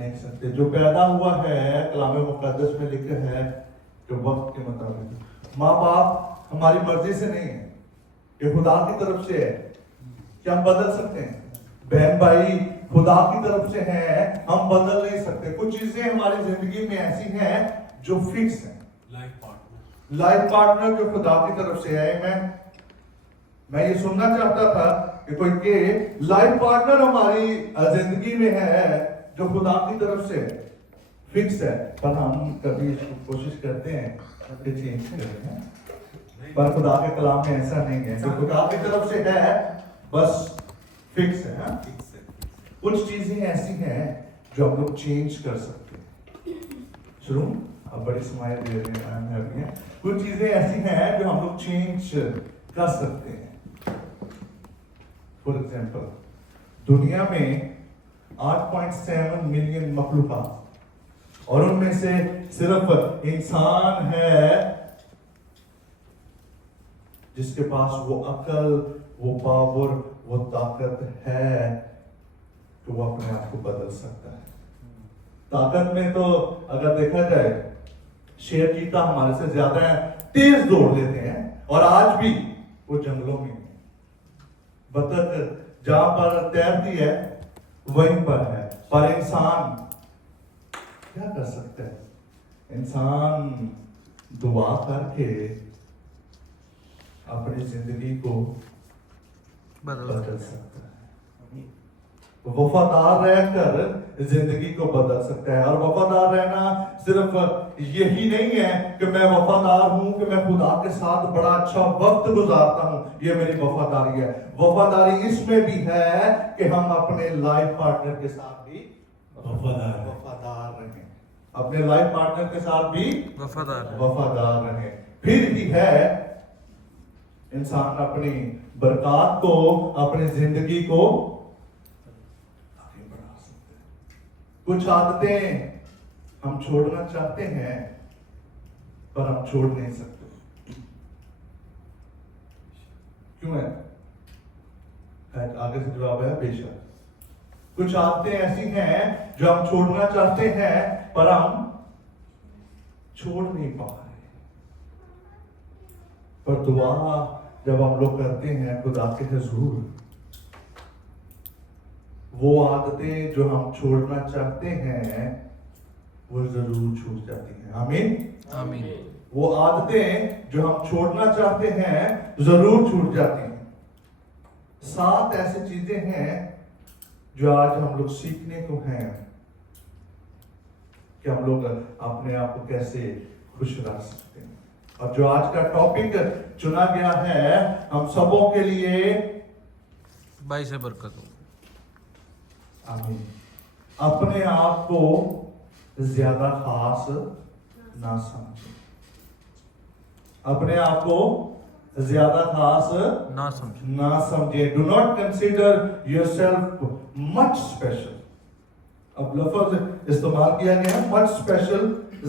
नहीं सकते। जो पैदा हुआ है कलाम मुकद्दस में लिखा है कि वक्त के मुताबिक। माँ बाप हमारी मर्जी से नहीं है, ये खुदा की तरफ से है। क्या हम बदल सकते हैं? बहन भाई खुदा की तरफ से है, हम बदल नहीं सकते। कुछ चीजें हमारी जिंदगी में ऐसी हैं जो फिक्स है। लाइफ पार्टनर जो खुदा की तरफ से है। मैं ये सुनना चाहता था कि कोई के लाइफ पार्टनर हमारी जिंदगी में है जो खुदा की तरफ से फिक्स है, पर हम कभी इसको कोशिश करते हैं कि चेंज करें, पर खुदा के कलाम में ऐसा नहीं है। जो खुदा की तरफ से है बस फिक्स है। हाँ? कुछ चीजें ऐसी हैं जो हम लोग चेंज कर सकते हैं। शुरू अब बड़ी स्माइल दे रहे हैं। कुछ चीजें ऐसी हैं जो हम लोग चेंज कर सकते हैं। फॉर एग्जाम्पल, दुनिया में 8.7 मिलियन मखलूकात और उनमें से सिर्फ इंसान है जिसके पास वो अकल, वो पावर, वो ताकत है कि वो अपने आप को बदल सकता है। ताकत में तो अगर देखा जाए शेर चीता हमारे से ज्यादा तेज दौड़ लेते हैं और आज भी वो जंगलों में है। बतख जहां पर तैरती है वहीं पर है, पर इंसान क्या कर सकता है? इंसान दुआ करके अपनी जिंदगी को बदल सकता है। वफादार रहकर जिंदगी को बदल सकता है। और वफादार रहना सिर्फ यही नहीं है कि मैं वफादार हूं कि मैं खुदा के साथ बड़ा अच्छा वक्त गुजारता हूं, ये मेरी वफादारी है। वफादारी इसमें भी है कि हम अपने लाइफ पार्टनर के साथ भी वफादार रहें। अपने लाइफ पार्टनर के साथ भी वफादार रहें। फिर भी है इंसान अपनी बरकत को, अपनी जिंदगी को आगे बढ़ा सकते हैं। कुछ आदतें हम छोड़ना चाहते हैं पर हम छोड़ नहीं सकते। क्यों है? आगे से जवाब है बेशक। कुछ आदतें ऐसी हैं जो हम छोड़ना चाहते हैं पर हम छोड़ नहीं पा रहे। पर दुआ जब हम लोग करते हैं खुदा के हुजूर, वो आदतें जो हम छोड़ना चाहते हैं वो जरूर छूट जाती हैं। आमीन आमीन। वो आदतें जो हम छोड़ना चाहते हैं जरूर छूट जाती हैं। 7 ऐसी चीजें हैं जो आज हम लोग सीखने को हैं कि हम लोग अपने आप को कैसे खुश रख सकते हैं। और जो आज का टॉपिक चुना गया है हम सबों के लिए, भाई से बरकत हो। आमीन। अपने आप को ज्यादा खास ना समझे। अपने आप को ज्यादा खास ना समझे। Do not consider yourself much special. अब लफ्ज इस्तेमाल किया गया है मच स्पेशल,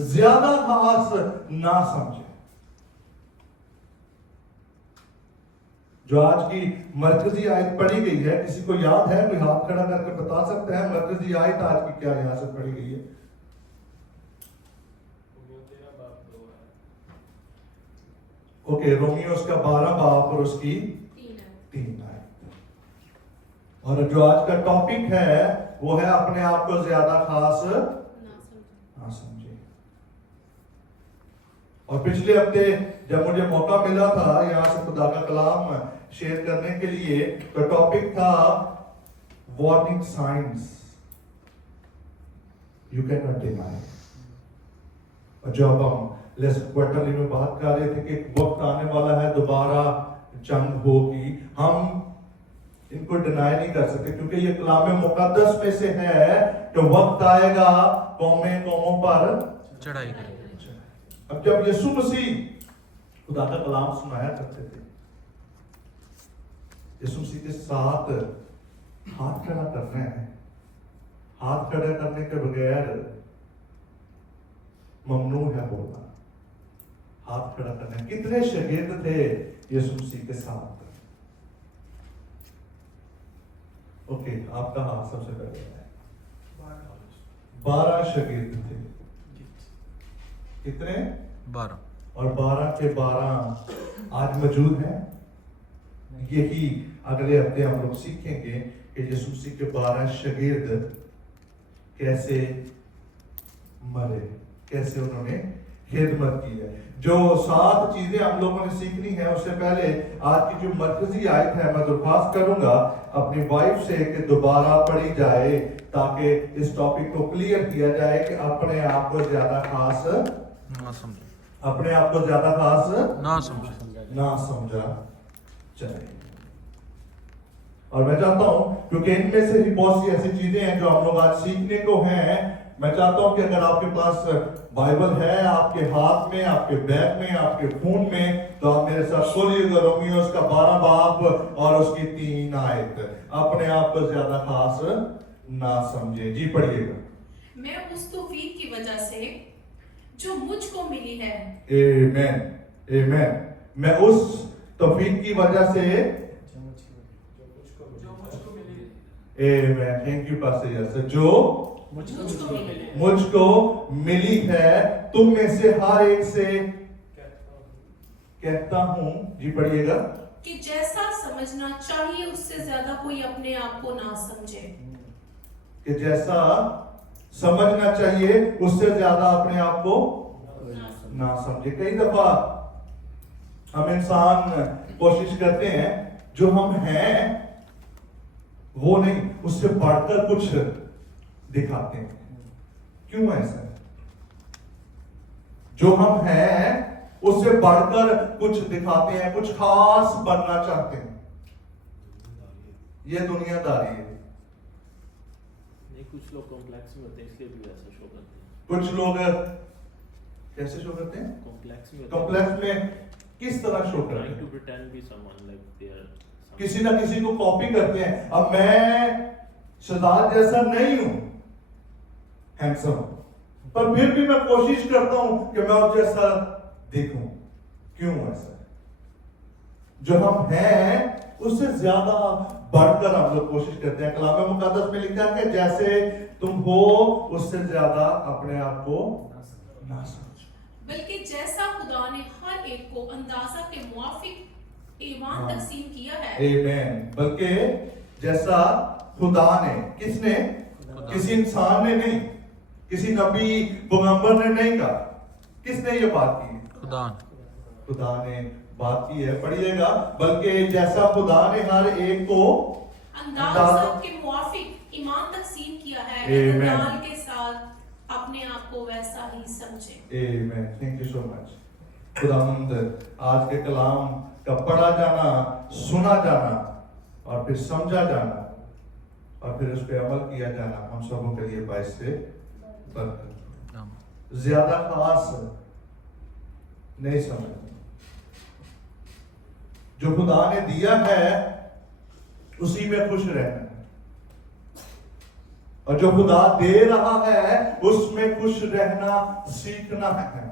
ज्यादा खास ना समझे। जो आज की मरकजी आयत पढ़ी गई है, किसी को याद है? कोई हाथ खड़ा करके बता सकता है मरकजी आयत आज की क्या यहां से पढ़ी गई है? ओके, रोमियो उसका 12 बाब और उसकी 3 आयत। और जो आज का टॉपिक है वो है अपने आप को ज्यादा खास ना समझे। और पिछले हफ्ते जब मुझे मौका मिला था यहां से खुदा का कलाम शेयर करने के लिए, तो टॉपिक था warning science you can not deny. और जब हम लेसन क्वार्टरली में बात कर रहे थे कि वक्त आने वाला है, दोबारा जंग होगी, हम इनको डिनाई नहीं कर सकते क्योंकि ये कलाम मुकद्दस में से है कि वक्त आएगा कौमें कौमों पर चढ़ाई करेंगे। अब जब यीशु मसीह खुदा का कलाम सुनाया करते थे, यीशु मसीह के साथ हाथ खड़ा करना है, हाथ खड़ा करने के बगैर ममनू है बोलना। हाथ खड़ा करना है। कितने शागिर्द थे यीशु मसीह के साथ? ओके, आपका हाथ सबसे पहले है। 12 शागिर्द थे। कितने? 12। और 12 के 12 आज मौजूद हैं। यही अगले हफ्ते हम लोग सीखेंगे कि यीशु मसीह के 12 शागिर्द कैसे मरे, कैसे उन्होंने खिदमत की है। जो 7 चीजें हम लोगों ने सीखनी है, उससे पहले आज की जो मरकजी आयत है मैं दरख्वास्त करूंगा अपनी वाइफ से कि दोबारा पढ़ी जाए, ताकि इस टॉपिक को क्लियर किया जाए कि अपने आप को ज्यादा खास ना समझो, अपने आप को ज्यादा खास ना समझो। ना समझा जाए। और मैं चाहता हूं, क्योंकि इनमें से ही बहुत सी ऐसी चीजें हैं जो हम लोग आज सीखने को हैं, मैं चाहता हूं कि अगर आपके पास बाइबल है, आपके हाथ में, आपके बैग में, आपके फोन में, तो आप मेरे साथ खोलिएगा रोमियोस का 12 बाब और उसकी 3 आयत। अपने आप को ज्यादा खास ना समझे। जी पढ़िएगा। मैं उस तौफीक की वजह से जो मुझको मिली है, आमेन, आमेन। मैं उस तौफीक की वजह से, आमेन, थैंक यू पास्टर यासर, जो मुझको मिली है, तुम में से हर एक से कहता हूं। जी पढ़िएगा। कि जैसा समझना चाहिए उससे ज्यादा कोई अपने आप को ना समझे। कि जैसा समझना चाहिए उससे ज्यादा अपने आप को ना समझे। कई दफा हम इंसान कोशिश करते हैं जो हम हैं वो नहीं, उससे बढ़कर कुछ दिखाते हैं। क्यों ऐसा है? जो हम हैं उससे बढ़कर कुछ दिखाते हैं, कुछ खास बनना चाहते हैं। ये दुनियादारी है। नहीं, कुछ लोग कॉम्प्लेक्स में होते हैं इसलिए भी ऐसा शो करते हैं। कुछ लोग कैसे शो करते हैं? कॉम्प्लेक्स में कॉम्प्लेक्स में किस तरह शो करते ट्राइंग टू हैं? Pretend be someone like they are किसी ना किसी को कॉपी करते हैं। अब मैं शहजाद जैसा नहीं हूं, हैंडसम, पर फिर भी मैं कोशिश करता हूं कि मैं उस जैसा दिखूं। क्यों ऐसा? जो हम हैं उससे ज्यादा बढ़कर हम लोग कोशिश करते हैं। कलाम मुकद्दस में लिखा है कि जैसे तुम हो उससे ज्यादा अपने आप को ना समझो। बल्कि जैसा खुदा ने हर एक को अंदाजा के मुआफिक ईमान तकसीम किया है। आमेन। बल्कि जैसा खुदा ने, किसने? किसी इंसान ने नहीं, किसी नबी पैगंबर ने नहीं कहा। किसने ये बात की? खुदा। खुदा ने बात की है। पढ़िएगा। बल्कि जैसा खुदा ने हर एक को अंदाजा के मुआफिक ईमान तकसीम किया है, Amen. इत्मीनान के साथ अपने आप को वैसा ही समझे। Amen. Thank you so much. खुदावंद आज के कलाम का पढ़ा जाना, सुना जाना और फिर समझा जाना और फिर उस पर अमल किया जाना हम सबों के लिए बाइस से बरकत। ज्यादा खास नहीं समझ। जो खुदा ने दिया है उसी में खुश रहना है, और जो खुदा दे रहा है उसमें खुश रहना सीखना है।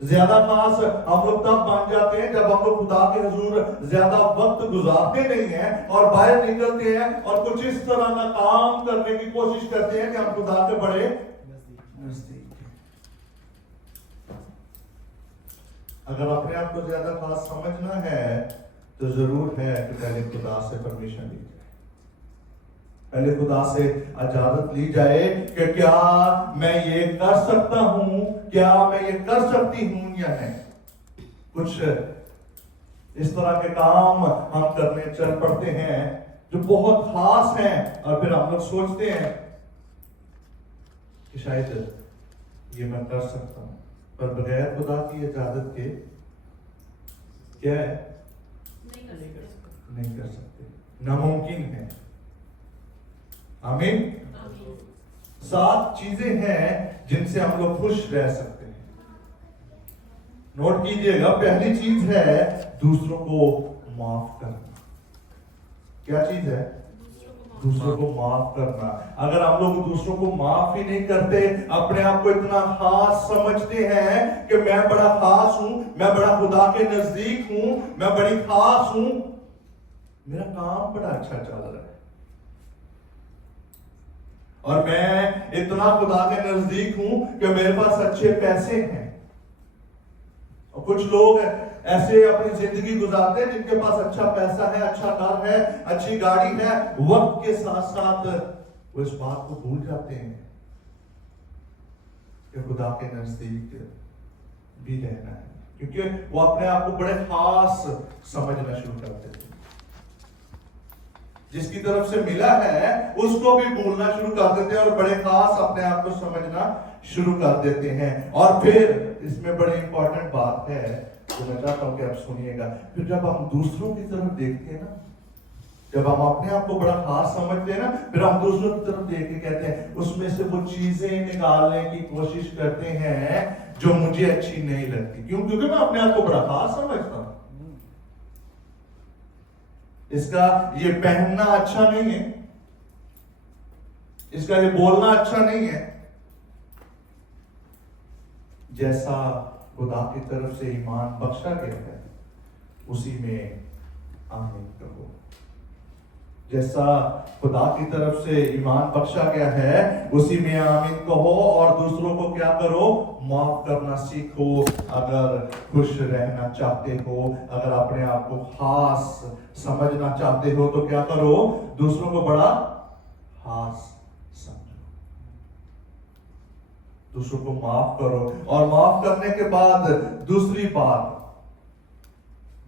ज्यादा खास हम लोग तब बन जाते हैं जब हम लोग खुदा के हुजूर ज्यादा वक्त गुजारते नहीं हैं और बाहर निकलते हैं और कुछ इस तरह का काम करने की कोशिश करते हैं कि हम खुदा के बड़े नजदीक हैं। अगर अपने आप को ज्यादा खास समझना है तो जरूर है कि पहले खुदा से परमिशन ली जाए, पहले खुदा से इजाजत ली जाए कि क्या मैं ये कर सकता हूं, क्या मैं ये कर सकती हूं या नहीं। कुछ इस तरह के काम हम करने चल पड़ते हैं जो बहुत खास हैं और फिर हम लोग सोचते हैं कि शायद ये मैं कर सकता हूं, पर बगैर खुदा की इजाजत के क्या है? नहीं कर सकते, नामुमकिन है। आमीन। 7 चीजें हैं जिनसे हम लोग खुश रह सकते हैं। नोट कीजिएगा। पहली चीज है दूसरों को माफ करना। क्या चीज है? दूसरों को माफ करना। अगर हम लोग दूसरों को माफ ही नहीं करते, अपने आप को इतना खास समझते हैं कि मैं बड़ा खास हूं, मैं बड़ा खुदा के नजदीक हूं, मैं बड़ी खास हूं, मेरा काम बड़ा अच्छा चल रहा है, और मैं इतना खुदा के नजदीक हूं कि मेरे पास अच्छे पैसे हैं। और कुछ लोग ऐसे अपनी जिंदगी गुजारते हैं जिनके पास अच्छा पैसा है, अच्छा घर है, अच्छी गाड़ी है, वक्त के साथ साथ वो इस बात को भूल जाते हैं कि खुदा के नजदीक भी रहना है, क्योंकि वो अपने आप को बड़े खास समझना शुरू कर देते हैं। जिसकी तरफ से मिला है उसको भी भूलना शुरू कर देते हैं और बड़े खास अपने आप को समझना शुरू कर देते हैं। और फिर इसमें बड़ी इंपॉर्टेंट बात है जो मैं चाहता हूं कि आप सुनिएगा। फिर जब हम दूसरों की तरफ देखते हैं ना, जब हम अपने आप को बड़ा खास समझते हैं ना, फिर हम दूसरों की तरफ देख के कहते हैं उसमें से वो चीजें निकालने की कोशिश करते हैं जो मुझे अच्छी नहीं लगती। क्यों? क्योंकि मैं अपने आप को बड़ा खास समझता हूं। इसका ये पहनना अच्छा नहीं है, इसका ये बोलना अच्छा नहीं है। जैसा खुदा की तरफ से ईमान बख्शा गया है उसी में आमीन कहो। जैसा खुदा की तरफ से ईमान बख्शा गया है उसी में आमीन कहो और दूसरों को क्या करो? माफ करना सीखो। अगर खुश रहना चाहते हो, अगर अपने आप को खास समझना चाहते हो तो क्या करो? दूसरों को बड़ा खास समझो, दूसरों को माफ करो। और माफ करने के बाद दूसरी बात,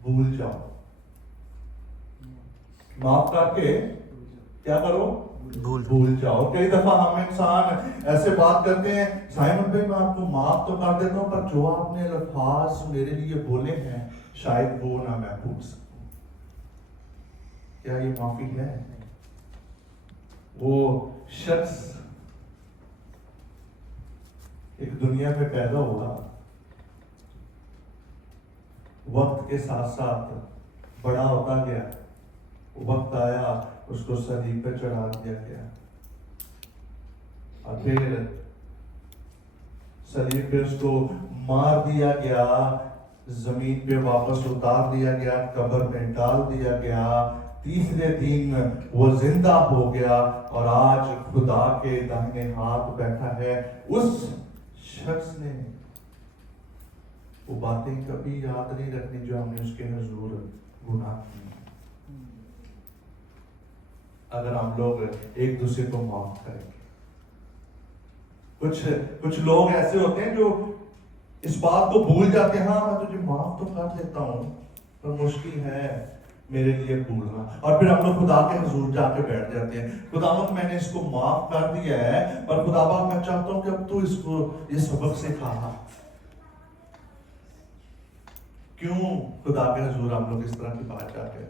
भूल जाओ। माफ करके क्या करो? भूल जाओ। कई दफा हम इंसान ऐसे बात करते हैं, साइमन भाई मैं आपको माफ तो कर देता हूं पर जो आपने अल्फाज मेरे लिए बोले हैं शायद वो ना मैं भूल सकूं। क्या ये माफी है? वो शख्स एक दुनिया में पैदा हुआ, वक्त के साथ साथ बड़ा होता गया, वक्त आया उसको सलीब पे चढ़ा दिया गया और फिर सलीब पे उसको मार दिया गया, जमीन पे वापस उतार दिया गया, कब्र में डाल दिया गया। तीसरे दिन वो जिंदा हो गया और आज खुदा के दाहिने हाथ बैठा है। उस शख्स ने वो बातें कभी याद नहीं रखनी जो हमने उसके हुजूर गुनाह की। अगर हम लोग एक दूसरे को माफ करेंगे। कुछ लोग ऐसे होते हैं जो इस बात को भूल जाते हैं, हाँ मैं तुझे माफ तो कर देता हूं पर मुश्किल है मेरे लिए भूलना। और फिर हम लोग खुदा के हुजूर जाके बैठ जाते हैं, खुदावंद मैंने इसको माफ कर दिया है पर खुदावंद मैं चाहता हूं कि अब तू इसको ये सबक सिखा। क्यों खुदा के हुजूर हम लोग इस तरह की बात कहते हैं?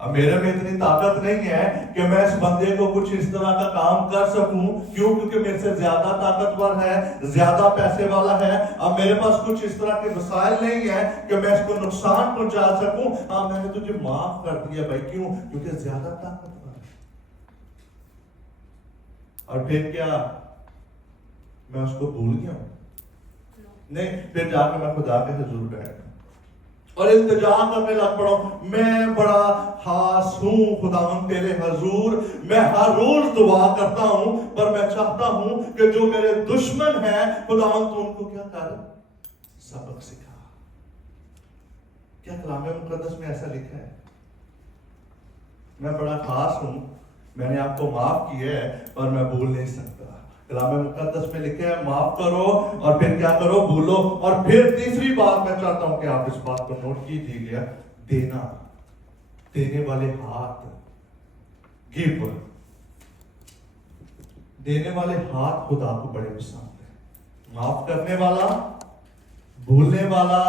अब मेरे में इतनी ताकत नहीं है कि मैं इस बंदे को कुछ इस तरह का काम कर सकूं। क्यों? क्योंकि मेरे से ज्यादा ताकतवर है, ज्यादा पैसे वाला है। अब मेरे पास कुछ इस तरह के वसाइल नहीं है कि मैं इसको नुकसान पहुंचा सकूं। हाँ मैंने तुझे माफ कर दिया भाई। क्यों? क्योंकि ज्यादा ताकतवर है। और फिर क्या मैं उसको भूल गया हूं? नहीं, फिर जाकर मैं खुदा के हुजूर बैठ और इल्तिजा करने लग पड़ा, मैं बड़ा खास हूं खुदावंद तेरे हुजूर, मैं हर रोज दुआ करता हूं पर मैं चाहता हूं कि जो मेरे दुश्मन हैं खुदावंद तू उनको क्या कर? सबक सिखा। क्या कलाम मुकद्दस में ऐसा लिखा है? मैं बड़ा खास हूं, मैंने आपको माफ किया है पर मैं भूल नहीं सकता। कलाम मुकद्दस में लिखे है माफ करो और फिर क्या करो? भूलो। और फिर तीसरी बात मैं चाहता हूं कि आप इस बात को नोट कीजिएगा, देना, देने वाले हाथ, गिव, देने वाले हाथ खुदा को बड़े पसंद है। माफ करने वाला, भूलने वाला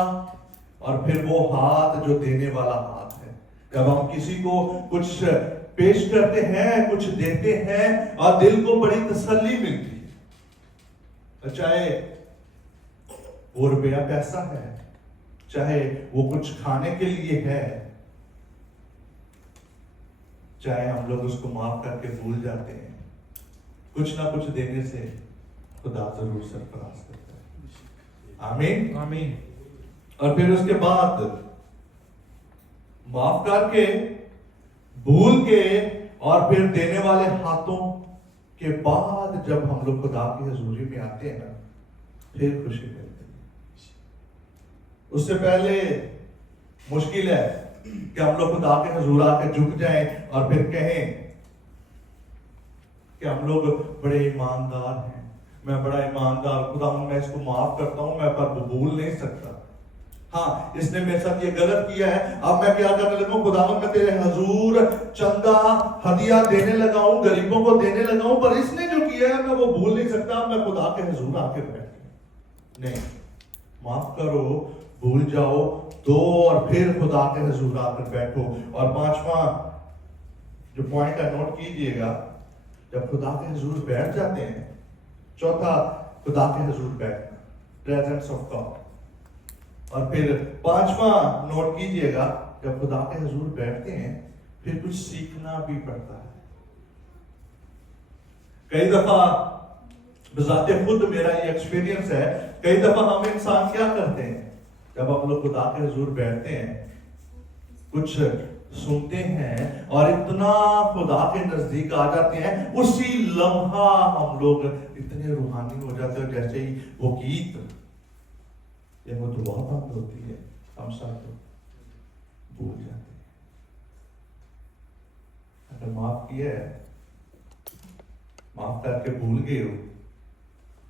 और फिर वो हाथ जो देने वाला हाथ है। जब हम किसी को कुछ पेश करते हैं, कुछ देते हैं और दिल को बड़ी तसल्ली मिलती है, चाहे वो रुपया पैसा है, चाहे वो कुछ खाने के लिए है, चाहे हम लोग उसको माफ करके भूल जाते हैं, कुछ ना कुछ देने से खुदा जरूर सरफराज करता है। आमीन आमीन। और फिर उसके बाद माफ करके, भूल के और फिर देने वाले हाथों के बाद जब हम लोग खुदा की हजूरी में आते हैं ना, फिर खुशी मिलती है। उससे पहले मुश्किल है कि हम लोग खुदा के हजूर आके झुक जाएं और फिर कहें कि हम लोग बड़े ईमानदार हैं, मैं बड़ा ईमानदार, खुदा मैं इसको माफ करता हूं, मैं पर भूल नहीं सकता। हाँ, इसने मेरे साथ ये गलत किया है, अब मैं क्या करने लगा हूं, खुदावंद मैं तेरे हजूर चंदा हदिया देने लगा हूं, गरीबों को देने लगा हूं, पर इसने जो किया है मैं वो भूल नहीं सकता। मैं खुदा के हजूर आके बैठ गया। नहीं, माफ करो, भूल जाओ, दो और फिर खुदा के हजूर आकर बैठो। और पांचवा जो पॉइंट है नोट कीजिएगा, जब खुदा के हजूर बैठ जाते हैं, चौथा खुदा के हजूर बैठना, प्रेजेंस ऑफ गॉड। और फिर पांचवा नोट कीजिएगा, जब खुदा के हजूर बैठते हैं फिर कुछ सीखना भी पड़ता है। कई दफा बजाते खुद मेरा ये एक्सपीरियंस है, कई दफा हम इंसान क्या करते हैं, जब हम लोग खुदा के हजूर बैठते हैं, कुछ सुनते हैं और इतना खुदा के नजदीक आ जाते हैं, उसी लम्हा हम लोग इतने रूहानी हो जाते हैं, जैसे ही वो गीत या वो दुआ बंद होती है, हम सब भूल जाते हैं। अगर माफ किया है, माफ करके भूल गए हो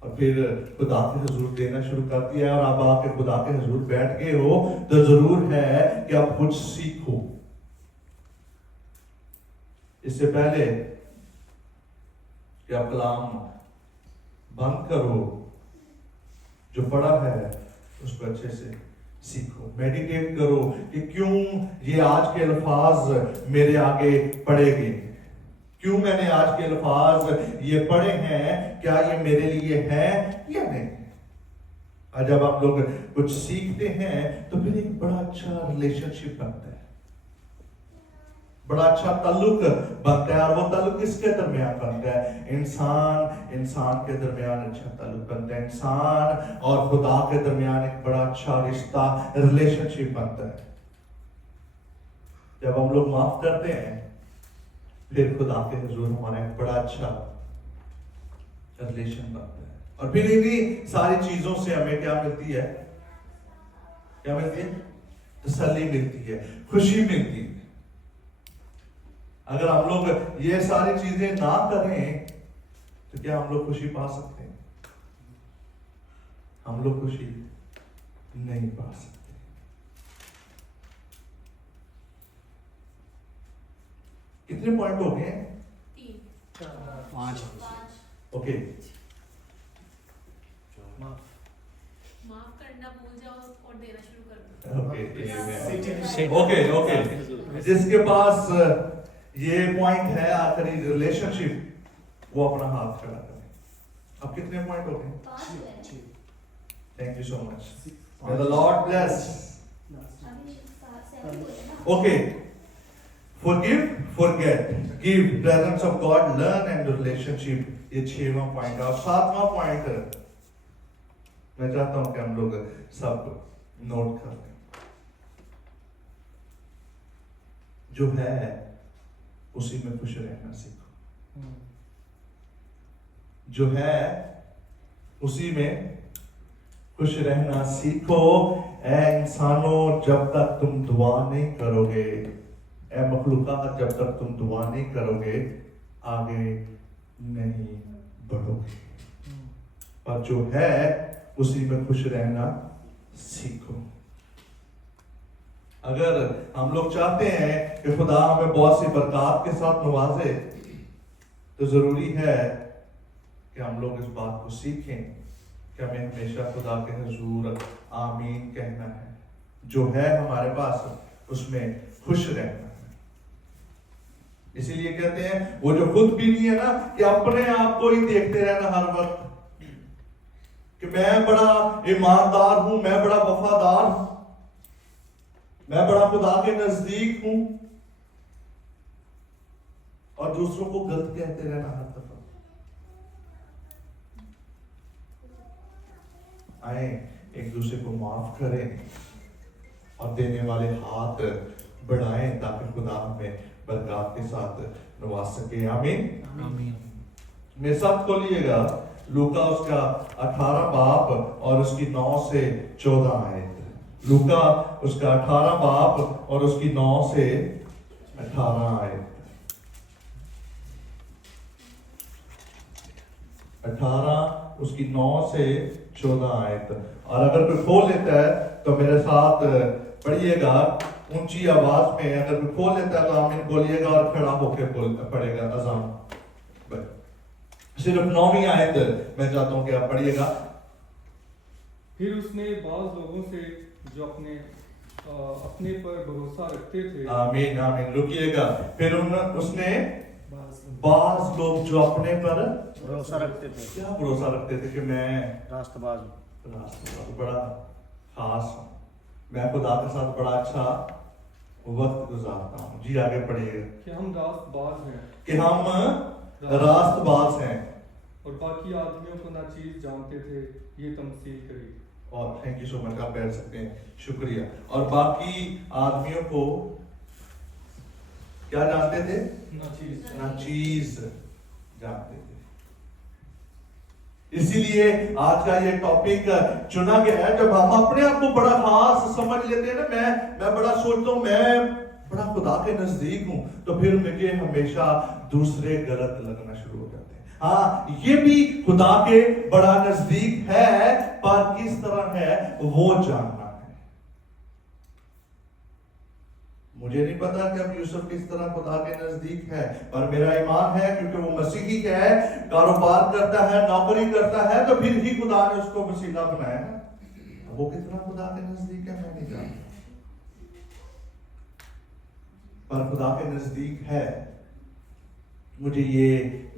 और फिर खुदा के हजूर देना शुरू कर दिया और आप आके खुदा के हजूर बैठ गए हो, तो जरूर है कि आप कुछ सीखो। इससे पहले कि आप कलाम बंद करो, जो पढ़ा है उसको अच्छे से सीखो, मेडिटेट करो कि क्यों ये आज के अल्फाज मेरे आगे पढ़े गए, क्यों मैंने आज के अल्फाज ये पढ़े हैं, क्या ये मेरे लिए है या नहीं। और जब आप लोग कुछ सीखते हैं तो फिर एक बड़ा अच्छा रिलेशनशिप बनता है, बड़ा अच्छा ताल्लुक बनता है। और वो ताल्लुक किसके दरमियान बनता है, इंसान के दरमियान अच्छा ताल्लुक बनता है, इंसान और खुदा के दरमियान एक बड़ा अच्छा रिश्ता, रिलेशनशिप बनता है। जब हम लोग माफ करते हैं फिर खुदा के हुजूर हमारा एक बड़ा अच्छा रिलेशन बनता है। और फिर इन्हीं सारी चीजों से हमें क्या मिलती है, क्या मिलती है, तसल्ली मिलती है, खुशी मिलती है। अगर हम लोग ये सारी चीजें ना करें तो क्या हम लोग खुशी पा सकते हैं, हम लोग खुशी नहीं पा सकते। कितने पॉइंट हो गए, 3 5 ओके। माफ करना भूल जाओ और देना शुरू कर दो। ओके ओके ओके, जिसके पास ये पॉइंट है आखिरी रिलेशनशिप, वो अपना हाथ खड़ा करें। अब कितने पॉइंट हो गए, thank you so much, may the Lord bless. Okay, forgive, forget, give, presence of God, learn and relationship, ये 6वां पॉइंट। और 7वां पॉइंट मैं चाहता हूं कि हम लोग सब नोट कर लें, जो है उसी में खुश रहना सीखो, जो है उसी में खुश रहना सीखो। ऐ इंसानों, जब तक तुम दुआ नहीं करोगे, ऐ मखलूकात, जब तक तुम दुआ नहीं करोगे आगे नहीं बढ़ोगे। और जो है उसी में खुश रहना सीखो। अगर हम लोग चाहते हैं कि खुदा हमें बहुत सी बरकत के साथ नवाजे, तो जरूरी है कि हम लोग इस बात को सीखें कि हमें हमेशा खुदा के हुजूर आमीन कहना है, जो है हमारे पास उसमें खुश रहना है। इसीलिए कहते हैं वो जो खुद भी नहीं है ना, कि अपने आप को ही देखते रहना हर वक्त कि मैं बड़ा ईमानदार हूं, मैं बड़ा वफादार हूं, मैं बड़ा खुदा के नजदीक हूं, और दूसरों को गलत कहते रहना हर दफा। आए एक दूसरे को माफ करें और देने वाले हाथ बढ़ाएं ताकि खुदा हमें बरकत के साथ नवाज सके। आमीन। आमीन। मेरे साथ खोलिएगा लूका उसका 18 बाप और उसकी 9 से 14 आयत। लूका उसका 18 बाप और उसकी 9 से 18 आयत। 18 उसकी 9 से 14 आयत। और अगर कोई खोल लेता है तो मेरे साथ पढ़िएगा ऊंची आवाज में। अगर कोई खोल लेता है तो आमीन बोलिएगा और खड़ा होकर पढ़ेगा अजान। सिर्फ 9वीं आयत मैं चाहता हूं कि आप पढ़िएगा। फिर उसने बाज लोगों से जो अपने पर भरोसा रखते थे। आमीन आमीन। रुकिएगा। फिर उसने बाज लोग जो अपने पर भरोसा रखते थे। क्या भरोसा रखते थे कि मैं रास्तबाज बड़ा खास हूं, मैं खुदा के साथ बड़ा अच्छा वक्त गुजारता हूँ। जी आगे पढ़िएगा। कि हम रास्तबाज हैं कि हम रास्तबाज हैं और बाकी आदमियों को नाचीज जानते थे, ये तमसील करी। और थैंक यू सो मच, आप बैठ सकते हैं, शुक्रिया। और बाकी आदमियों को क्या जानते थे? नाचीज जानते थे। इसीलिए आज का ये टॉपिक चुना गया है। जब हम अपने आप को बड़ा खास समझ लेते हैं ना, मैं बड़ा सोचता हूं, मैं बड़ा खुदा के नजदीक हूं, तो फिर मुझे हमेशा दूसरे गलत लगना शुरू हो जाते हैं। हाँ, ये भी खुदा के बड़ा नजदीक है, पर किस तरह है वो जानना है। मुझे नहीं पता कि अब यूसुफ किस तरह खुदा के नजदीक है, पर मेरा ईमान है क्योंकि वो मसीही है, कारोबार करता है, नौकरी करता है, तो फिर ही खुदा ने उसको वसीला बनाया है। वो कितना खुदा के नजदीक है मैं नहीं जानता, पर खुदा के नजदीक है, मुझे ये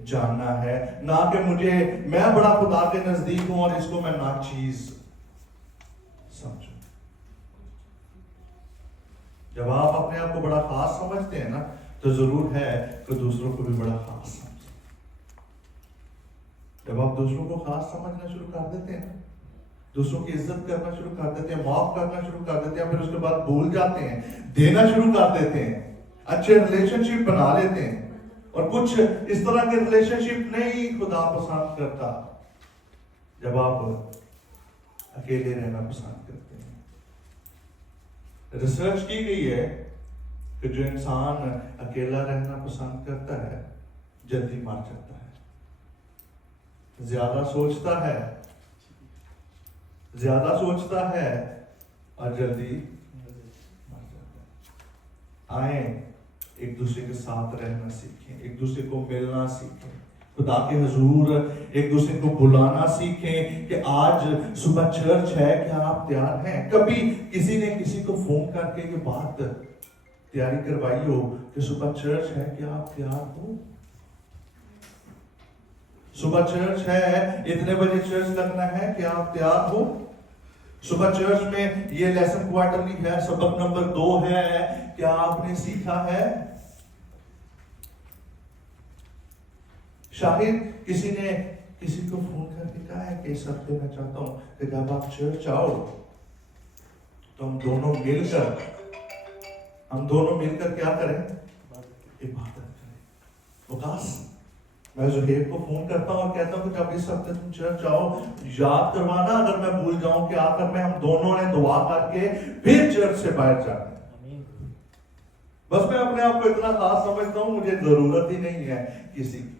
जानना है। ना कि मैं बड़ा खुदा के नजदीक हूं और इसको मैं नाचीज समझूं। जब आप अपने आप को बड़ा खास समझते हैं ना, तो जरूर है कि दूसरों को भी बड़ा खास समझें। जब आप दूसरों को खास समझना शुरू कर देते हैं, दूसरों की इज्जत करना शुरू कर देते हैं, माफ करना शुरू कर देते हैं, फिर उसके बाद भूल जाते हैं, देना शुरू कर देते हैं, अच्छे रिलेशनशिप बना लेते हैं। और कुछ इस तरह के रिलेशनशिप नहीं खुदा पसंद करता, जब आप अकेले रहना पसंद करते हैं। रिसर्च की गई है कि जो इंसान अकेला रहना पसंद करता है जल्दी मर जाता है, ज्यादा सोचता है और जल्दी मर जाता है। आए एक दूसरे के साथ रहना सीखें, एक दूसरे को मिलना सीखें, खुदा के हुजूर एक दूसरे को बुलाना सीखें कि आज सुबह चर्च है, क्या आप तैयार हैं? कभी किसी ने किसी को फोन करके ये बात तैयारी करवाई हो कि सुबह चर्च है, क्या आप तैयार हो? सुबह चर्च है, इतने बजे चर्च लगना है, क्या आप तैयार हो? सुबह चर्च में ये लेसन क्वार्टरली है, सबक नंबर 2 है, क्या आपने सीखा है? शायद किसी ने किसी को फोन करके कहा है कि इस हफ्ते मैं चाहता हूं कि जब आप चर्च आओ तो हम दोनों मिलकर क्या करें? इबादत करें। विकास, मैं जुहेब को फोन करता हूं और कहता हूं कि जब इस हफ्ते तुम चर्च आओ याद करवाना, अगर मैं भूल जाऊं कि आखिर में हम दोनों ने दुआ करके फिर चर्च से बाहर जाना। बस मैं अपने आप को इतना खास समझता हूं, मुझे जरूरत ही नहीं है किसी की।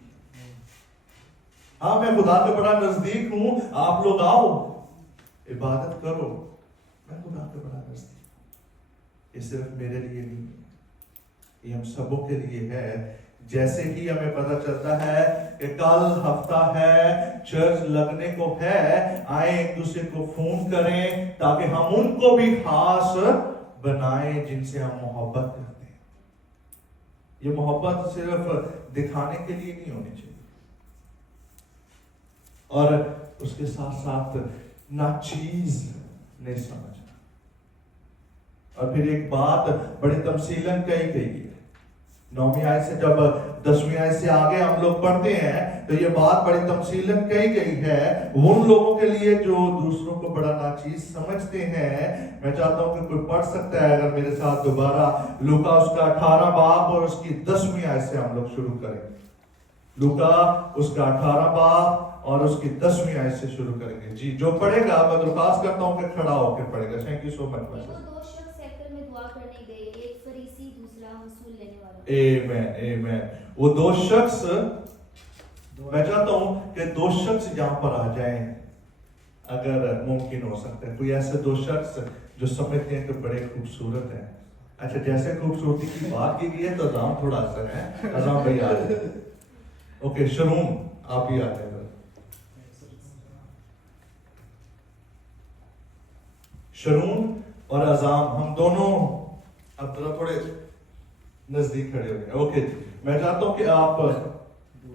हाँ, मैं खुदा के बड़ा नजदीक हूं, आप लोग आओ इबादत करो, मैं खुदा के बड़ा नजदीक हूं। ये सिर्फ मेरे लिए नहीं है, ये हम सबों के लिए है। जैसे ही हमें पता चलता है कि कल हफ्ता है, चर्च लगने को है, आए एक दूसरे को फोन करें ताकि हम उनको भी खास बनाएं जिनसे हम मोहब्बत करते हैं। ये मोहब्बत सिर्फ दिखाने के लिए नहीं होनी चाहिए, और उसके साथ साथ नाचीज नहीं समझना। और फिर एक बात बड़ी तमसीलन कही गई है, 9वीं आयत से जब 10वीं आयत से आगे हम लोग पढ़ते हैं तो ये बात बड़ी तमसीलन कही गई है उन लोगों के लिए जो दूसरों को बड़ा नाचीज समझते हैं। मैं चाहता हूं कि कोई पढ़ सकता है अगर मेरे साथ दोबारा लूका उसका 18 बाब और उसकी 10वीं आयत से हम लोग शुरू करें। लूका उसका 18 बाब और उसकी 10वीं आयत से शुरू करेंगे। जी, जो पढ़ेगा मैं दरख्वास्त करता हूँ कि खड़ा होकर पढ़ेगा। Thank you so much. वो दो शख्स हैकल में दुआ करने गए, एक फरीसी दूसरा वसूल लेने वाला। आमेन आमेन। वो दो शख्स, मैं चाहता हूँ कि दो शख्स यहाँ पर आ जाएं अगर मुमकिन हो सकता है। कोई ऐसे दो शख्स जो समझते हैं कि बड़े खूबसूरत हैं। अच्छा, जैसे खूबसूरती की बात की गई है तो अज़ाम थोड़ा असर है। अज़ाम भाई आ जाए। ओके शरूम, आप भी आ जाए। शरून और अज़ाम, हम दोनों अब थोड़े नजदीक खड़े हो गए। ओके जी, मैं चाहता हूं कि आप,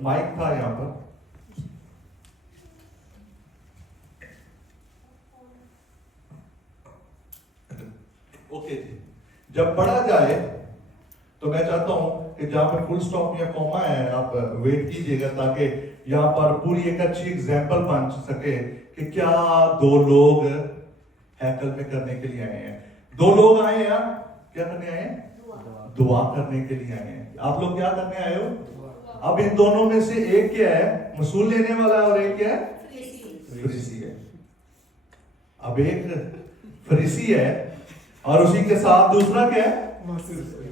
माइक था यहाँ पर, ओके जी, जब पढ़ा जाए तो मैं चाहता हूं कि जहां पर फुल स्टॉप या कॉमा है आप वेट कीजिएगा ताकि यहाँ पर पूरी एक अच्छी एग्जांपल बन सके कि क्या दो लोग हैकल में करने के लिए आए हैं। दो लोग आए हैं, क्या करने आए हैं? दुआ करने के लिए आए हैं। आप लोग क्या करने आए हो? अब इन दोनों में से एक क्या है? वसूल लेने वाला, और एक क्या है? फरीसी है। अब एक फरीसी है और उसी के साथ दूसरा क्या है?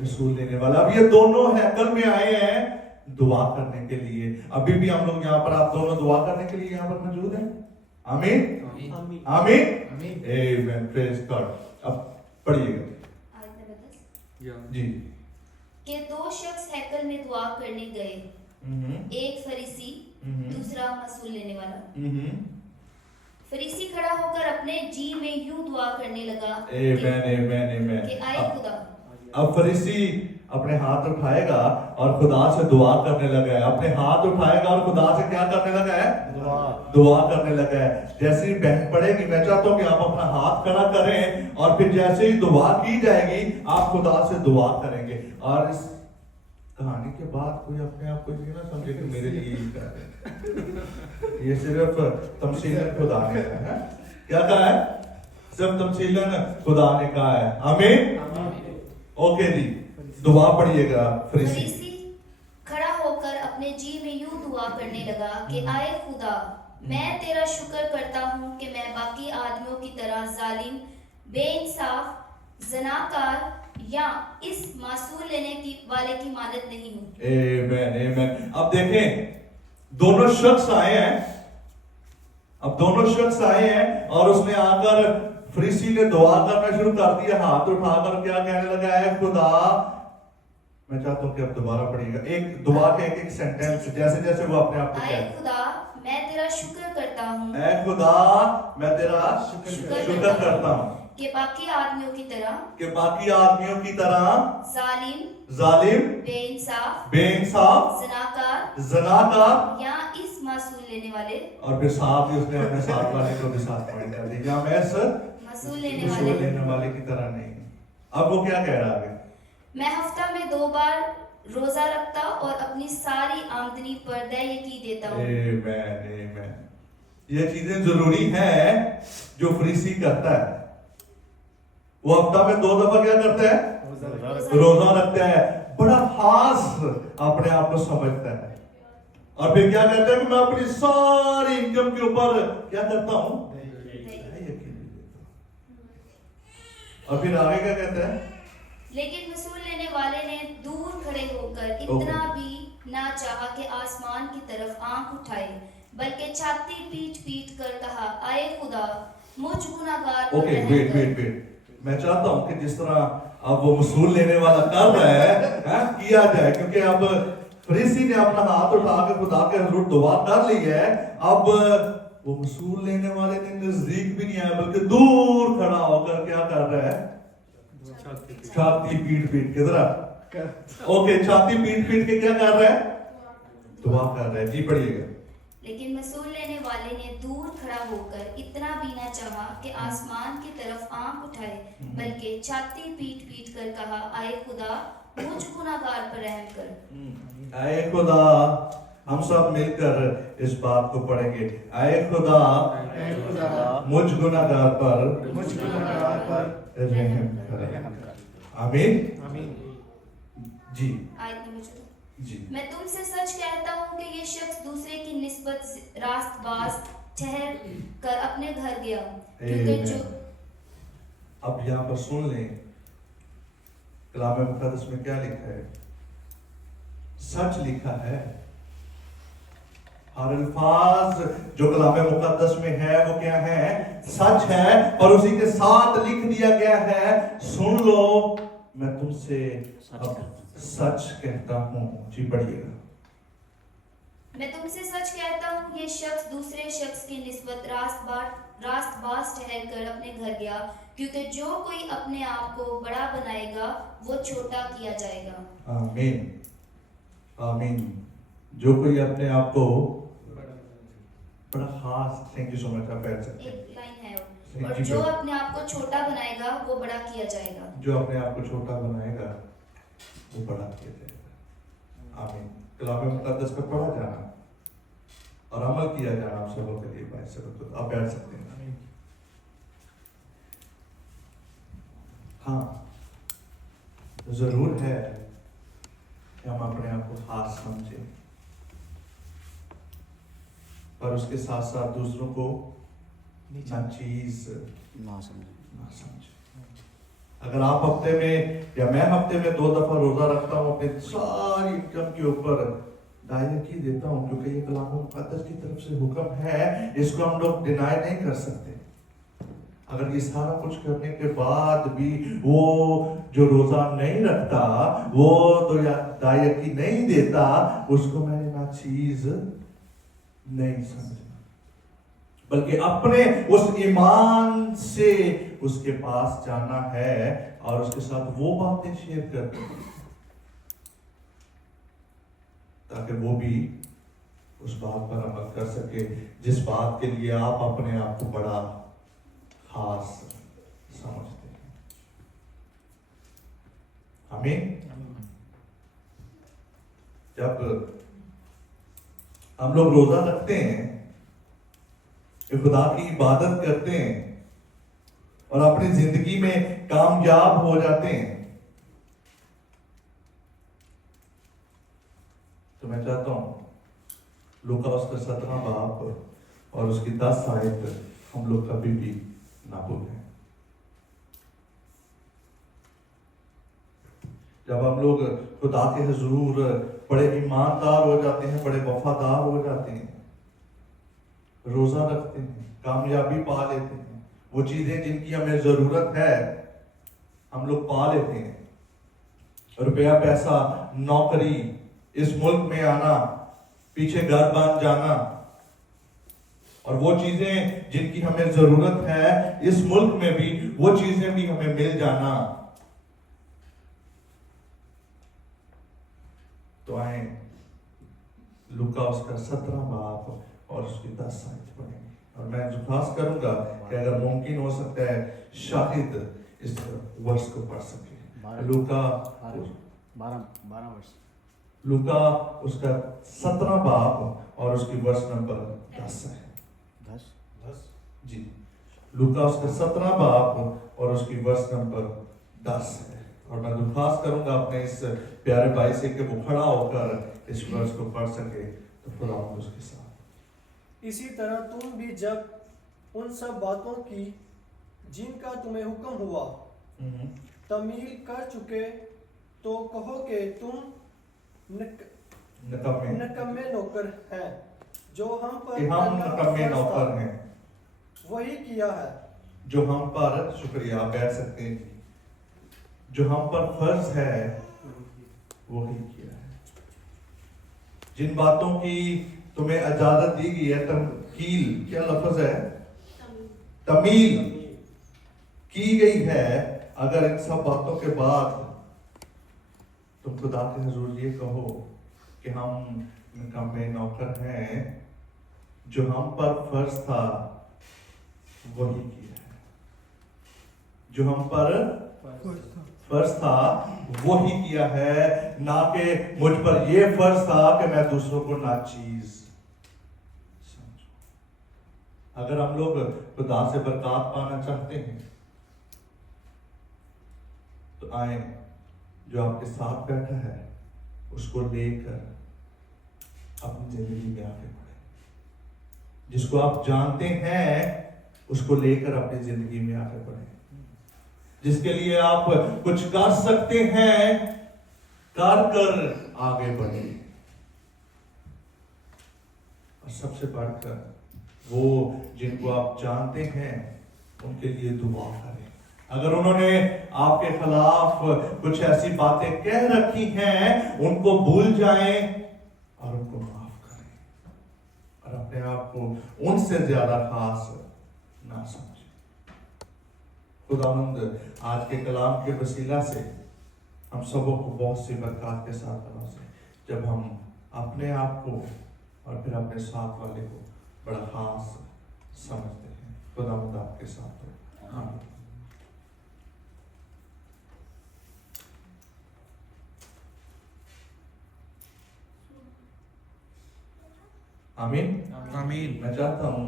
वसूल लेने वाला। अब ये दोनों हैकल में आए हैं दुआ करने के लिए। अभी भी हम लोग यहाँ पर, आप दोनों दुआ करने के लिए यहाँ पर मौजूद हैं। आमीन आमीन आमीन, प्रेज गॉड। अब पढ़िएगा आयत नंबर 10 जी। कि दो शख्स हैकल में दुआ करने गए, एक फरीसी दूसरा वसूल लेने वाला। फरीसी खड़ा होकर अपने जी में यूं दुआ करने लगा कि आए खुदा। अब फरीसी अपने हाथ उठाएगा और खुदा से दुआ करने लगा है। अपने हाथ उठाएगा और खुदा से क्या करने लगा है? दुआ करने लगा है। जैसे ही बहन पढ़ेगी मैं चाहता हूँ कि आप अपना हाथ खड़ा करें और फिर जैसे ही दुआ की जाएगी आप खुदा से दुआ करेंगे। और इस कहानी के बाद कोई अपने आप को ये ना समझे कि मेरे लिए ही कर रहे हैं। ये सिर्फ तमसीलन खुदा ने कहा है। क्या कहा है? सिर्फ तमसीलन खुदा ने कहा है। आमीन। ओके जी, दुआ पढ़िएगा। फरीसी खड़ा होकर अपने जी में यूं दुआ करने लगा कि आए खुदा, मैं तेरा शुक्र करता हूँ कि मैं बाकी आदमियों की तरह जालिम, बेइंसाफ, ज़नाकार या इस मासूल लेने की वाले की मानद नहीं हूँ। आमीन आमीन। अब देखें, दोनों शख्स आए हैं। अब दोनों शख्स आए हैं और उसने आकर फरीसी ने दुआ करना शुरू कर दिया। हाथ उठाकर क्या कहने लगा है? खुदा, मैं चाहता हूं कि आप दोबारा पढ़िएगा। एक दुआ के एक सेंटेंस जैसे जैसे वो अपने आप को आए खुदा, मैं तेरा शुक्र करता हूँ। ऐ खुदा, मैं तेरा शुक्र करता हूँ कि बाकी आदमियों की तरह जालिम, बेइंसाफ, ज़नाकार या इस मासूल लेने वाले, और फिर साथ ही उसने अपने साथ वाले को भी साथ पढ़ कर दिया, मैं मासूल वसूल लेने वाले की तरह नहीं। अब वो क्या कह रहा है? मैं हफ्ता में 2 बार रोजा रखता और अपनी सारी आमदनी पर दयकी देता हूँ। आमीन। ये चीजें जरूरी हैं जो फरीसी करता है। वो हफ्ता में 2 दफा क्या करता है? रोजा रखता है। बड़ा खास अपने आप को समझता है और फिर क्या कहता है कि मैं अपनी सारी इनकम के ऊपर क्या करता हूँ? और फिर आगे क्या कहता है? लेकिन वसूल लेने वाले ने दूर खड़े होकर इतना भी ना चाहा कि आसमान की तरफ आंख उठाए, बल्कि छाती पीट पीट कर कहा, आए खुदा, मुझ गुनाहगार पर रहम कर। वेट। मैं चाहता हूं कि जिस तरह अब वो वसूल लेने वाला कर रहा है किया जाए, क्योंकि अब फरीसी ने अपना हाथ उठा के खुदा के हुजूर दुआ कर ली है। अब वो वसूल लेने वाले ने नजदीक भी नहीं आया बल्कि दूर खड़ा होकर क्या कर रहा है? छाती पीट पीट के जरा ओके, छाती पीट पीट के क्या कर रहा है? दुआ कर रहा है। जी पढ़िएगा। लेकिन वसूल लेने वाले ने दूर खड़ा होकर इतना भी न चाहा कि आसमान की तरफ आंख उठाए, बल्कि छाती पीट पीट कर कहा, आए खुदा, मुझ गुनाहगार पर रहम कर। आए खुदा, हम सब मिलकर इस बात को पढ़ेंगे। आए खुदा, मुझ गुनाहगार पर रहम कर। आमीन। जी। आयत नंबर 14। जी मैं तुमसे सच कहता हूँ कि ये शख्स दूसरे की निस्बत रास्तबाज ठहर कर अपने घर गया, क्योंकि जो अब यहाँ पर सुन लें कलाम मुक़द्दस में क्या लिखा है। सच लिखा है। हर अल्फाज जो कलाम मुक़द्दस में है वो क्या है, सच है। और उसी के साथ लिख दिया गया है, सुन लो मैं तुमसे अब सच कहता हूँ। जी पढ़िएगा। मैं तुमसे सच कहता हूँ ये शख्स दूसरे शख्स की निस्बत रास्तबाज ठहर कर अपने घर गया, क्योंकि जो कोई अपने आप को बड़ा बनाएगा वो छोटा किया जाएगा। आमीन आमीन। जो कोई अपने आप को बड़ा खास, थैंक यू सो मच, आप बैठ सकते हैं। एक लाइन है और जो अपने आप को छोटा बनाएगा वो बड़ा किया जाएगा। जो अपने आप को छोटा बनाएगा वो बड़ा किया जाएगा। आमीन। कलाम मुक़द्दस पर पढ़ा जाना और अमल किया जाना आप सबों के लिए भाई सब, तो आप बैठ सकते हैं। हाँ, जरूर है कि हम अपने आप को खास समझें, पर उसके साथ साथ दूसरों को नाचीज ना समझे। ना समझे। अगर आप हफ्ते में या मैं हफ्ते में 2 दफा रोजा रखता हूँ, अपनी सारी इनकम के ऊपर दायकी देता हूँ, क्योंकि ये कलाम मुक़द्दस की तरफ से हुक्म है, इसको हम लोग डिनाई नहीं कर सकते। अगर ये सारा कुछ करने के बाद भी वो जो रोजा नहीं रखता, वो तो दायकी नहीं देता, उसको मैंने नाचीज नहीं समझना, बल्कि अपने उस ईमान से उसके पास जाना है और उसके साथ वो बातें शेयर करनी है, ताकि वो भी उस बात पर अमल कर सके जिस बात के लिए आप अपने आप को बड़ा खास समझते हैं। आमीन। जब हम लोग रोजा रखते हैं, खुदा की इबादत करते हैं और अपनी जिंदगी में कामयाब हो जाते हैं, तो मैं चाहता हूं लूका उसका 17 बाब और उसकी 10 आयत हम लोग कभी भी ना भूलें। जब हम लोग खुदा के हुजूर बड़े ईमानदार हो जाते हैं, बड़े वफादार हो जाते हैं, रोजा रखते हैं, कामयाबी पा लेते हैं, वो चीजें जिनकी हमें जरूरत है हम लोग पा लेते हैं, रुपया पैसा नौकरी, इस मुल्क में आना, पीछे घर बन जाना, और वो चीजें जिनकी हमें जरूरत है इस मुल्क में भी, वो चीजें भी हमें मिल जाना। तो आए लूका उसका 17 बाब और उसकी 10 आयत पढ़ेंगे, और मैं खास करूंगा कि अगर मुमकिन हो सकता है शाहिद इस वर्ष को पढ़ सके। लूका 12 वर्ष। लूका उसका 17 बाब और उसकी वर्ष नंबर 10 है। 10 जी, लूका उसका 17 बाब और उसकी वर्ष नंबर 10 है। और मैं दुखास करूंगा अपने इस प्यारे भाई से कि वो खड़ा होकर इस वर्ष को पढ़ सके, तो खुदा उसके साथ। इसी तरह तुम भी जब उन सब बातों की जिनका तुम्हें हुक्म हुआ तमील कर चुके, तो कहो कि तुम नकम्मे नौकर हैं, जो हम पर नकम्मे नौकर हैं, वही किया है जो हम पर, शुक्रिया बैठ सकते हैं जी, जो हम पर फर्ज है वही किया है। जिन बातों की तुम्हें इजाजत दी गई है, तमकील क्या लफ्ज है, तमील की गई है, अगर इन सब बातों के बाद तुम खुदा के हुजूर ये कहो कि हम निकम्मे नौकर हैं, जो हम पर फर्ज था वही किया है, जो हम पर फर्ज था वही किया है, ना कि मुझ पर यह फर्ज था कि मैं दूसरों को नाचीज समझूं। अगर हम लोग खुदा से बरकत पाना चाहते हैं तो आए, जो आपके साथ बैठा है उसको लेकर अपनी जिंदगी में आगे बढ़े। जिसको आप जानते हैं उसको लेकर अपनी जिंदगी में आगे बढ़े। जिसके लिए आप कुछ कर सकते हैं, कर आगे बढ़े। और सबसे बढ़कर वो जिनको आप जानते हैं उनके लिए दुआ करें। अगर उन्होंने आपके खिलाफ कुछ ऐसी बातें कह रखी हैं, उनको भूल जाएं और उनको माफ करें और अपने आप को उनसे ज्यादा खास ना समझें। खुदावंद आज के कलाम के वसीला से हम सबों को बहुत सी बरकत के साथ नवाजे, जब हम अपने आप को और फिर अपने साथ वाले को बड़ा खास समझते हैं। खुदावंद आपके साथ हो। आमीन। आमीन। आमीन। मैं चाहता हूं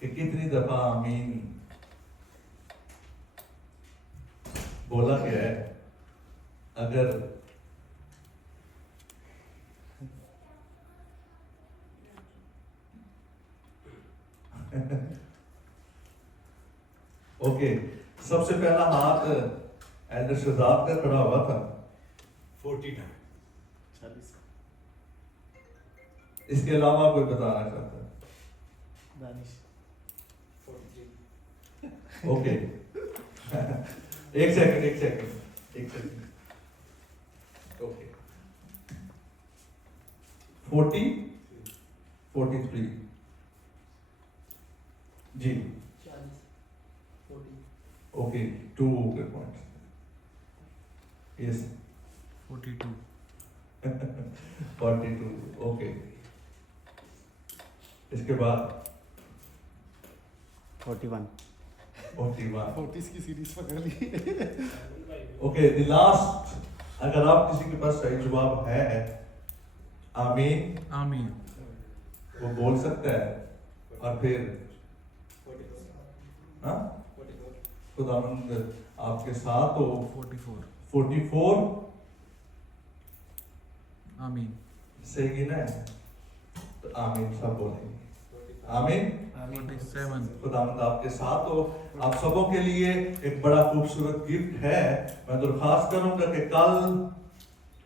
कि कितनी दफा आमीन बोला गया है। अगर ओके, सबसे पहला हाथ एल्डर शहजाद का खड़ा हुआ था। 40 इसके अलावा कोई बताना चाहता है? दानिश ओके एक सेकंड ओके 43 जी 40 okay 2 good point yes 42 42 okay. इसके बाद 41 41 की सीरीज पकड़ ली। ओके द लास्ट, अगर आप किसी के पास सही जवाब है आमीन आमीन। वो बोल सकता है और फिर हाँ खुदावंद आपके साथ हो। 44 आमीन। सही गिना है तो आमीन सब बोलेंगे। आमीन। 47 खुदावंद आपके साथ हो। आप सबों के लिए एक बड़ा खूबसूरत गिफ्ट है। मैं दरख्वास्त करूंगा कि कल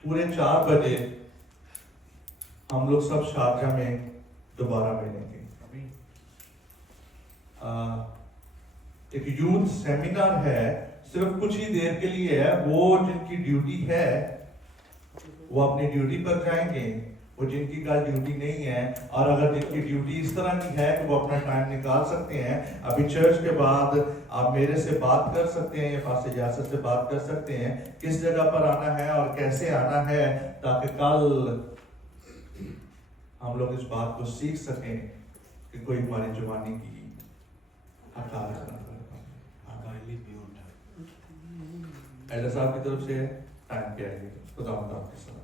पूरे 4 बजे हम लोग सब शारजा में दोबारा मिलेंगे। एक यूथ सेमिनार है, सिर्फ कुछ ही देर के लिए है। वो जिनकी ड्यूटी है वो अपनी ड्यूटी पर जाएंगे, वो जिनकी का ड्यूटी नहीं है और अगर जिनकी ड्यूटी इस तरह की है कि वो अपना टाइम निकाल सकते हैं, अभी चर्च के बाद आप मेरे से बात कर सकते हैं या पास्टर यासर से बात कर सकते हैं किस जगह पर आना है और कैसे आना है, ताकि कल हम लोग इस बात को सीख सकें कि कोई हमारी जवानी की हकालत न करे। एल्डर साहब की तरफ से टाइम पे आएगी। खुदा आपके साथ।